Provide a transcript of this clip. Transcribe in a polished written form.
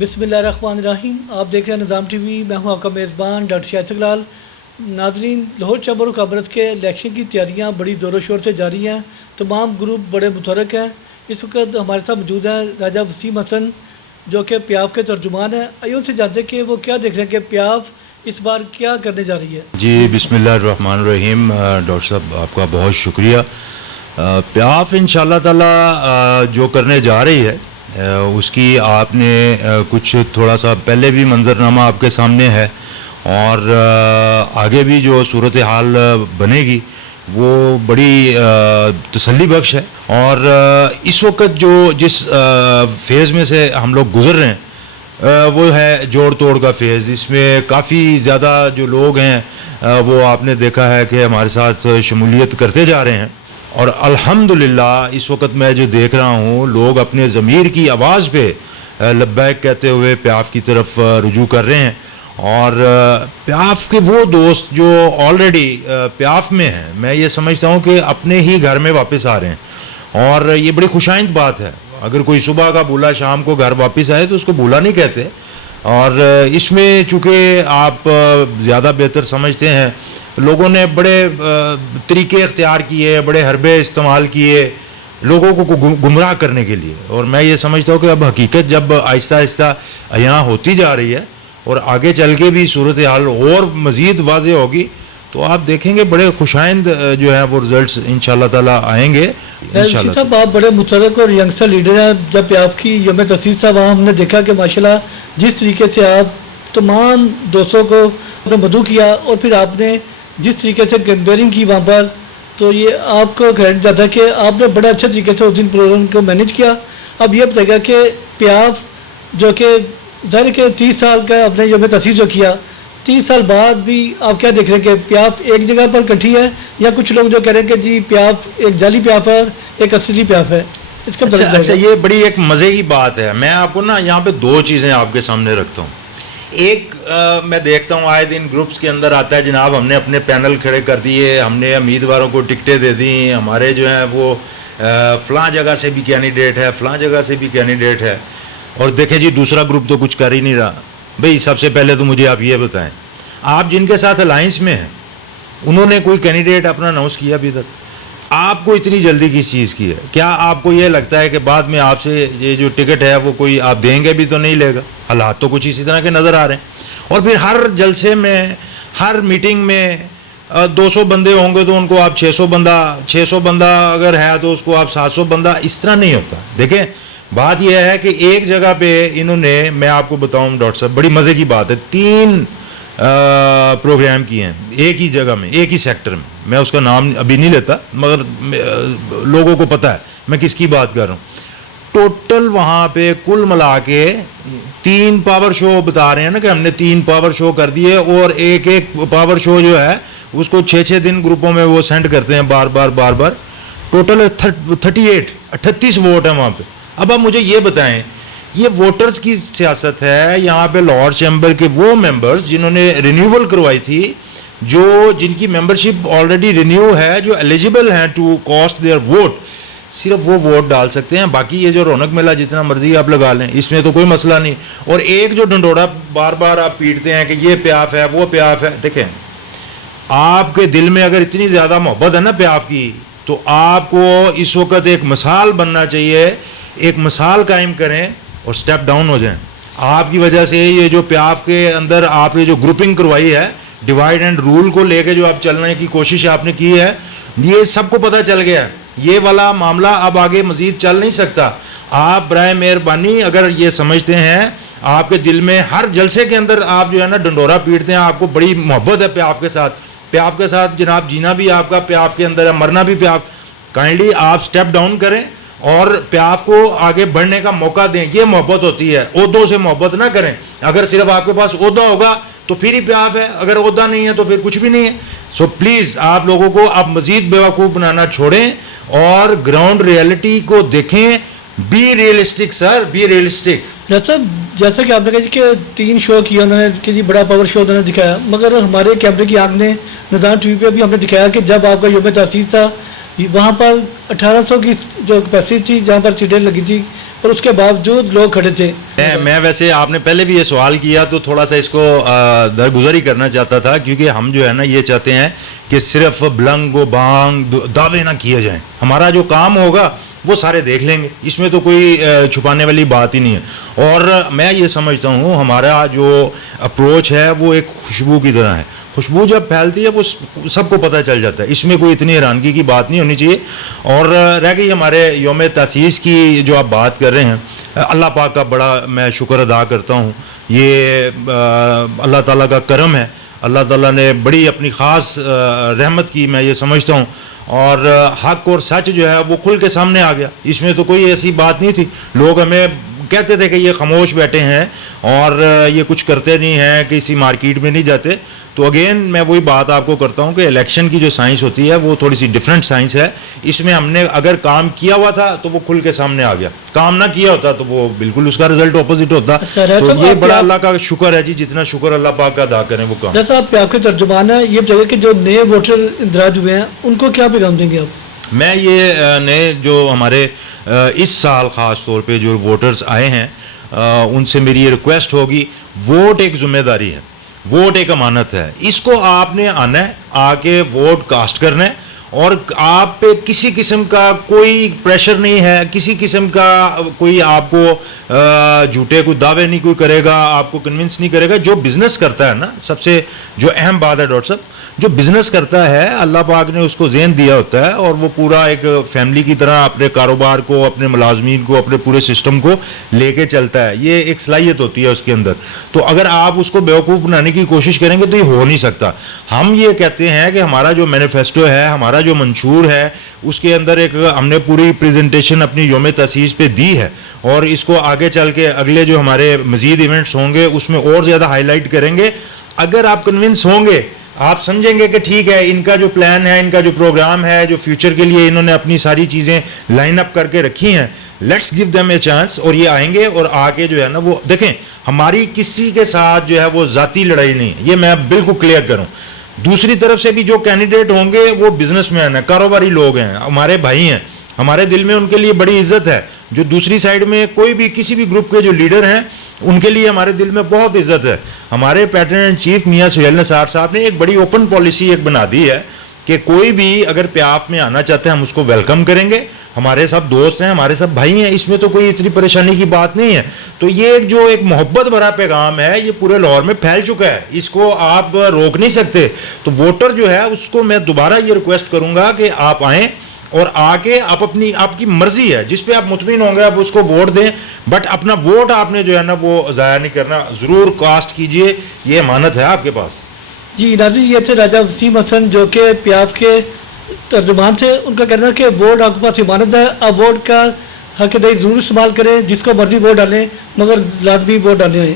بسم اللہ الرحمن الرحیم. آپ دیکھ رہے ہیں نظام ٹی وی. میں ہوں آپ کا میزبان ڈاکٹر شاہد اقلال. ناظرین، لاہور چیمبر آف کامرس کے الیکشن کی تیاریاں بڑی زور و شور سے جاری ہیں. تمام گروپ بڑے متحرک ہیں. اس وقت ہمارے ساتھ موجود ہیں راجہ وسیم حسن جو کہ پیاف کے ترجمان ہیں. آئیے ان سے جانتے ہیں کہ وہ کیا دیکھ رہے ہیں کہ پیاف اس بار کیا کرنے جا رہی ہے. جی بسم اللہ الرحمن الرحیم. ڈاکٹر صاحب آپ کا بہت شکریہ. پیاف انشاءاللہ تعالی جو کرنے جا رہی ہے اس کی آپ نے کچھ تھوڑا سا پہلے بھی منظرنامہ آپ کے سامنے ہے اور آگے بھی جو صورتحال بنے گی وہ بڑی تسلی بخش ہے. اور اس وقت جو جس فیز میں سے ہم لوگ گزر رہے ہیں وہ ہے جوڑ توڑ کا فیز. اس میں کافی زیادہ جو لوگ ہیں وہ آپ نے دیکھا ہے کہ ہمارے ساتھ شمولیت کرتے جا رہے ہیں. اور الحمدللہ اس وقت میں جو دیکھ رہا ہوں لوگ اپنے ضمیر کی آواز پہ لبیک کہتے ہوئے پیاف کی طرف رجوع کر رہے ہیں. اور پیاف کے وہ دوست جو آلریڈی پیاف میں ہیں میں یہ سمجھتا ہوں کہ اپنے ہی گھر میں واپس آ رہے ہیں اور یہ بڑی خوشائند بات ہے. اگر کوئی صبح کا بھولا شام کو گھر واپس آئے تو اس کو بھولا نہیں کہتے. اور اس میں چونکہ آپ زیادہ بہتر سمجھتے ہیں لوگوں نے بڑے طریقے اختیار کیے, بڑے حربے استعمال کیے لوگوں کو گمراہ کرنے کے لیے. اور میں یہ سمجھتا ہوں کہ اب حقیقت جب آہستہ آہستہ یہاں ہوتی جا رہی ہے اور آگے چل کے بھی صورتحال اور مزید واضح ہوگی تو آپ دیکھیں گے بڑے خوشائند جو ہے وہ رزلٹس انشاءاللہ تعالی آئیں گے. انشاءاللہ صاحب آپ بڑے متحرک اور ینگسٹر لیڈر ہیں. جب آپ کی یوم تاسیس تھا وہاں ہم نے دیکھا کہ ماشاءاللہ جس طریقے سے آپ تمام دوستوں کو مدعو کیا اور پھر آپ نے جس طریقے سے کیمپیئننگ کی وہاں پر تو یہ آپ کو کریڈٹ جاتا ہے کہ آپ نے بڑا اچھا طریقے سے اس دن پروگرام کو مینیج کیا. اب یہ بتائے گا کہ پیاف جو کہ ظاہر کہ 30 سال کا آپ نے یوم تاسیس جو کیا 30 سال بعد بھی آپ کیا دیکھ رہے ہیں کہ پیاف ایک جگہ پر کٹھی ہے یا کچھ لوگ جو کہہ رہے ہیں کہ جی پیاف ایک جعلی پیاف ہے ایک اصلی پیاف ہے, اس کا اچھا یہ بڑی ایک مزے کی بات ہے. میں آپ کو نا یہاں پہ دو چیزیں آپ کے سامنے رکھتا ہوں. ایک میں دیکھتا ہوں آئے دن گروپس کے اندر آتا ہے جناب ہم نے اپنے پینل کھڑے کر دیے, ہم نے امیدواروں کو ٹکٹیں دے دیں, ہمارے جو ہیں وہ فلاں جگہ سے بھی کینڈیڈیٹ ہے فلاں جگہ سے بھی کینڈیڈیٹ ہے. اور دیکھیں جی دوسرا گروپ تو کچھ کر ہی نہیں رہا. بھئی سب سے پہلے تو مجھے آپ یہ بتائیں آپ جن کے ساتھ الائنس میں ہیں انہوں نے کوئی کینڈیڈیٹ اپنا اناؤنس کیا ابھی تک؟ آپ کو اتنی جلدی کس چیز کی ہے؟ کیا آپ کو یہ لگتا ہے کہ بعد میں آپ سے یہ جو ٹکٹ ہے وہ کوئی آپ دیں گے بھی تو نہیں لے گا؟ حالات تو کچھ اسی طرح کے نظر آ رہے ہیں. اور پھر ہر جلسے میں ہر میٹنگ میں 200 بندے ہوں گے تو ان کو آپ 600 بندہ اگر ہے تو اس کو آپ 700 بندہ, اس طرح نہیں ہوتا. دیکھیں بات یہ ہے کہ ایک جگہ پہ انہوں نے میں آپ کو بتاؤں ڈاکٹر صاحب بڑی مزے کی بات ہے 3 پروگرام کیے ہیں ایک ہی جگہ میں ایک ہی سیکٹر میں. میں اس کا نام ابھی نہیں لیتا مگر لوگوں کو پتہ ہے میں کس کی بات کر رہا ہوں. ٹوٹل وہاں پہ کل ملا کے 3 پاور شو بتا رہے ہیں نا کہ ہم نے 3 پاور شو کر دیے اور ایک پاور شو جو ہے اس کو 6 دن گروپوں میں وہ سینڈ کرتے ہیں بار بار. ٹوٹل 38 ووٹ ہیں وہاں پہ. اب آپ مجھے یہ بتائیں یہ ووٹرز کی سیاست ہے یہاں پہ لاہور چیمبر کے وہ ممبرز جنہوں نے رینیول کروائی تھی جن کی ممبرشپ آلریڈی رینیو ہے جو ایلیجیبل ہیں ٹو کاسٹ دیئر ووٹ صرف وہ ووٹ ڈال سکتے ہیں. باقی یہ جو رونق میلہ جتنا مرضی آپ لگا لیں اس میں تو کوئی مسئلہ نہیں. اور ایک جو ڈنڈوڑا بار آپ پیٹتے ہیں کہ یہ پیاف ہے وہ پیاف ہے, دیکھیں آپ کے دل میں اگر اتنی زیادہ محبت ہے نا پیاف کی تو آپ کو اس وقت ایک مثال بننا چاہیے, ایک مثال قائم کریں اور سٹیپ ڈاؤن ہو جائیں. آپ کی وجہ سے یہ جو پیاف کے اندر آپ نے جو گروپنگ کروائی ہے ڈیوائڈ اینڈ رول کو لے کے جو آپ چلنے کی کوشش آپ نے کی ہے یہ سب کو پتہ چل گیا. یہ والا معاملہ اب آگے مزید چل نہیں سکتا. آپ برائے مہربانی اگر یہ سمجھتے ہیں آپ کے دل میں ہر جلسے کے اندر آپ جو ہے نا ڈنڈورا پیٹتے ہیں آپ کو بڑی محبت ہے پیاف کے ساتھ جناب جینا بھی آپ کا پیاف کے اندر ہے مرنا بھی پیاف, کائنڈلی آپ سٹیپ ڈاؤن کریں اور پیاف کو آگے بڑھنے کا موقع دیں. یہ محبت ہوتی ہے, عہدوں سے محبت نہ کریں. اگر صرف آپ کے پاس عہدہ ہوگا تو پھر ہی پیاف ہے, اگر عہدہ نہیں ہے تو پھر کچھ بھی نہیں ہے. سو پلیز آپ لوگوں کو آپ مزید بیوقوف بنانا چھوڑیں اور گراؤنڈ ریئلٹی کو دیکھیں. Be realistic sir, be realistic. جیسا کہ آپ نے کہا کہ 3 شو کیا انہوں نے کہ جی بڑا پاور شو انہوں نے دکھایا, مگر ہمارے کیمرے کی آنکھ نے نظام ٹی وی پہ بھی ہم نے دکھایا کہ جب آپ کا یوم تاسیس تھا وہاں پر 1800 کی جو کیپیسٹی تھی جہاں پر سیٹیں لگی تھی اور اس کے باوجود لوگ کھڑے تھے. میں ویسے آپ نے پہلے بھی یہ سوال کیا تو تھوڑا سا اس کو درگزر ہی کرنا چاہتا تھا, کیونکہ ہم جو ہے نا یہ چاہتے ہیں کہ صرف بلنگ و بانگ دعوے نہ کیے جائیں. ہمارا جو کام ہوگا وہ سارے دیکھ لیں گے, اس میں تو کوئی چھپانے والی بات ہی نہیں ہے. اور میں یہ سمجھتا ہوں ہمارا جو اپروچ ہے وہ ایک خوشبو کی طرح ہے. خوشبو جب پھیلتی ہے وہ سب کو پتہ چل جاتا ہے, اس میں کوئی اتنی حیرانگی کی بات نہیں ہونی چاہیے. اور رہ گئی ہمارے یوم تاسیس کی جو آپ بات کر رہے ہیں, اللہ پاک کا بڑا میں شکر ادا کرتا ہوں. یہ اللہ تعالیٰ کا کرم ہے, اللہ تعالیٰ نے بڑی اپنی خاص رحمت کی, میں یہ سمجھتا ہوں. اور حق اور سچ جو ہے وہ کھل کے سامنے آ گیا, اس میں تو کوئی ایسی بات نہیں تھی. لوگ ہمیں کہتے تھے کہ یہ خاموش بیٹھے ہیں اور یہ کچھ کرتے نہیں ہیں, کسی مارکیٹ میں نہیں جاتے. تو اگین میں وہی بات آپ کو کرتا ہوں کہ الیکشن کی جو سائنس ہوتی ہے وہ تھوڑی سی ڈفرینٹ سائنس ہے. اس میں ہم نے اگر کام کیا ہوا تھا تو وہ کھل کے سامنے آ گیا, کام نہ کیا ہوتا تو وہ بالکل اس کا رزلٹ اپوزٹ ہوتا. تو یہ بڑا اللہ کا شکر ہے جی, جتنا شکر اللہ پاک کا ادا کریں وہ کام. جیسا آپ کے ترجمان ہیں, یہ جگہ کے جو نئے ووٹر اندراج ہوئے ہیں ان کو کیا پیغام دیں گے آپ؟ میں یہ نئے جو ہمارے اس سال خاص طور پہ جو ووٹرز آئے ہیں ان سے میری یہ ریکویسٹ ہوگی, ووٹ ایک ذمہ داری ہے, ووٹ ایک امانت ہے. اس کو آپ نے آنا ہے, آ کے ووٹ کاسٹ کرنا ہے, اور آپ پہ کسی قسم کا کوئی پریشر نہیں ہے, کسی قسم کا کوئی آپ کو جھوٹے کوئی دعوے نہیں کوئی کرے گا, آپ کو کنونس نہیں کرے گا. جو بزنس کرتا ہے نا, سب سے جو اہم بات ہے ڈاکٹر صاحب, جو بزنس کرتا ہے اللہ پاک نے اس کو ذہن دیا ہوتا ہے اور وہ پورا ایک فیملی کی طرح اپنے کاروبار کو, اپنے ملازمین کو, اپنے پورے سسٹم کو لے کے چلتا ہے. یہ ایک صلاحیت ہوتی ہے اس کے اندر. تو اگر آپ اس کو بیوقوف بنانے کی کوشش کریں گے تو یہ ہو نہیں سکتا. ہم یہ کہتے ہیں کہ ہمارا جو مینیفیسٹو ہے, ہمارا جو منشور ہے, اس کے اندر ایک ہم نے پوری پریزنٹیشن اپنی یوم تاسیس پہ دی ہے, اور اس کو آگے چل کے اگلے جو ہمارے مزید ایونٹس ہوں گے اس میں اور زیادہ ہائی لائٹ کریں گے. اگر آپ کنونس ہوں گے, آپ سمجھیں گے کہ ٹھیک ہے ان کا جو پلان ہے, ان کا جو پروگرام ہے, جو فیوچر کے لیے انہوں نے اپنی ساری چیزیں لائن اپ کر کے رکھی ہیں, let's give them a chance. اور یہ آئیں گے اور آ کے جو ہے نا وہ دیکھیں, ہماری کسی کے ساتھ جو ہے وہ ذاتی لڑائی نہیں ہے, یہ میں بالکل کلیئر کروں. دوسری طرف سے بھی جو کینڈیڈیٹ ہوں گے وہ بزنس مین ہیں, کاروباری لوگ ہیں, ہمارے بھائی ہیں, ہمارے دل میں ان کے لیے بڑی عزت ہے. جو دوسری سائڈ میں کوئی بھی کسی بھی گروپ کے جو لیڈر ہیں ان کے لیے ہمارے دل میں بہت عزت ہے. ہمارے پیٹرن اینڈ چیف میاں سہیل نثار صاحب نے ایک بڑی اوپن پالیسی ایک بنا دی ہے کہ کوئی بھی اگر پیاف میں آنا چاہتے ہیں ہم اس کو ویلکم کریں گے. ہمارے سب دوست ہیں, ہمارے سب بھائی ہیں, اس میں تو کوئی اتنی پریشانی کی بات نہیں ہے. تو یہ جو ایک محبت بھرا پیغام ہے یہ پورے لاہور میں پھیل چکا ہے, اس کو آپ روک نہیں سکتے. تو ووٹر جو ہے اس کو میں دوبارہ یہ ریکویسٹ کروں گا کہ آپ آئیں اور آ کے آپ کی مرضی ہے, جس پہ آپ مطمئن ہوں گے آپ اس کو ووٹ دیں, بٹ اپنا ووٹ آپ نے جو ہے نا وہ ضائع نہیں کرنا, ضرور کاسٹ کیجئے, یہ امانت ہے آپ کے پاس. جی ناظرین, یہ تھے راجہ وسیم حسن جو کہ پیاف کے ترجمان تھے. ان کا کہنا ہے کہ ووٹ آپ کے پاس امانت ہے, آپ ووٹ کا حق دہی ضرور استعمال کریں, جس کو مرضی ووٹ ڈالیں, مگر لازمی ووٹ ڈالیں.